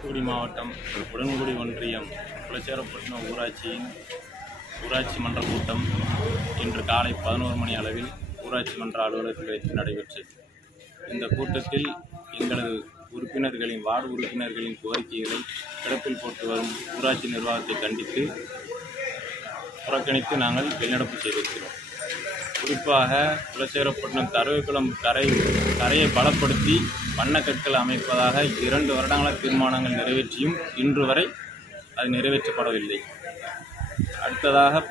தூத்துக்குடி மாவட்டம் உடன்குடி ஒன்றியம் குலசேரப்பட்டினம் ஊராட்சியின் ஊராட்சி மன்ற கூட்டம் இன்று காலை 11 மணி அளவில் ஊராட்சி மன்ற அலுவலகத்தில் வைத்து நடைபெற்றது. இந்த கூட்டத்தில் எங்களது உறுப்பினர்களின் வார்டு உறுப்பினர்களின் கோரிக்கைகளை கிடப்பில் போட்டு வரும் ஊராட்சி நிர்வாகத்தை கண்டித்து புறக்கணித்து நாங்கள் வெளிநடப்பு செய்திருக்கிறோம். குறிப்பாக குலசேரப்பட்டினம் தரவைக்குளம் கரையை பலப்படுத்தி வண்ணக்கற்கள் அமைப்பதாக 2 வருடங்களாக தீர்மானங்கள் நிறைவேற்றியும் இன்று வரை அது நிறைவேற்றப்படவில்லை. அடுத்ததாக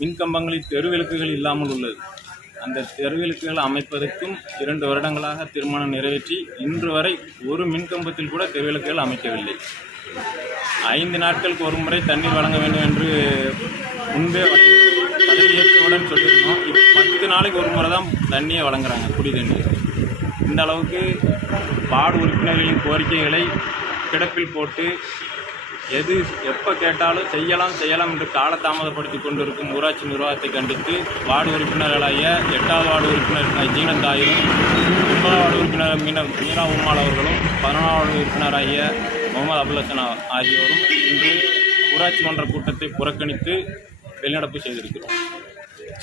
மின்கம்பங்களில் தெருவிளக்குகள் இல்லாமல் உள்ளது. அந்த தெருவிளக்குகள் அமைப்பதற்கும் 2 வருடங்களாக தீர்மானம் நிறைவேற்றி இன்று வரை ஒரு மின்கம்பத்தில் கூட தெருவிளக்குகள் அமைக்கவில்லை. 5 நாட்களுக்கு ஒரு முறை தண்ணீர் வழங்க வேண்டும் என்று முன்பே பதவியேற்றவுடன் சொல்லியிருந்தோம். இப்போ 10 நாளைக்கு ஒரு முறை தான் தண்ணியை வழங்குறாங்க, குடி தண்ணீர். இந்த அளவுக்கு வார்டு உறுப்பினர்களின் கோரிக்கைகளை கிடப்பில் போட்டு எப்போ கேட்டாலும் செய்யலாம் என்று காலதாமதப்படுத்தி கொண்டிருக்கும் ஊராட்சி நிர்வாகத்தை கண்டித்து வார்டு உறுப்பினர்களாகிய 8வது வார்டு உறுப்பினர் ஜீனத்தாயும், 9வது வார்டு உறுப்பினர் மீரா உம்மாள் அவர்களும், 11வது வார்டு உறுப்பினராகிய முகமது அபுல் ஆகியோரும் இன்று ஊராட்சி மன்ற கூட்டத்தை புறக்கணித்து வெளிநடப்பு செய்திருக்கிறோம்.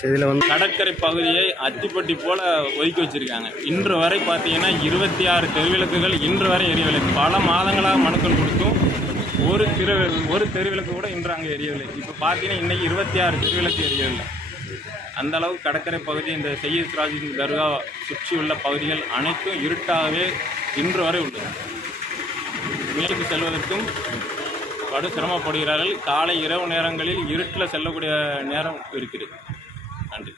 இதில் கடற்கரை பகுதியை அத்திப்பட்டி போல ஒதுக்கி வச்சிருக்காங்க. இன்று வரை பார்த்தீங்கன்னா 26 தெருவிளக்குகள் இன்று வரை எரியவில்லை. பல மாதங்களாக மனுக்கள் கொடுத்தும் ஒரு தெருவிளக்கு கூட இன்று அங்கே எரியவில்லை. இப்போ பார்த்தீங்கன்னா இன்றைக்கி 26 தெருவிளக்கு எரியவில்லை. அந்த அளவுக்கு கடற்கரை பகுதி, இந்த சையத் ராஜின் தர்கா சுற்றியுள்ள பகுதிகள் அனைத்தும் இருட்டாகவே இன்று வரை உள்ளது. மீனுக்கு செல்வதற்கும் கடும் சிரமப்படுகிறார்கள். காலை இரவு நேரங்களில் இருட்டில் செல்லக்கூடிய நேரம் இருக்கிறது. நன்றி.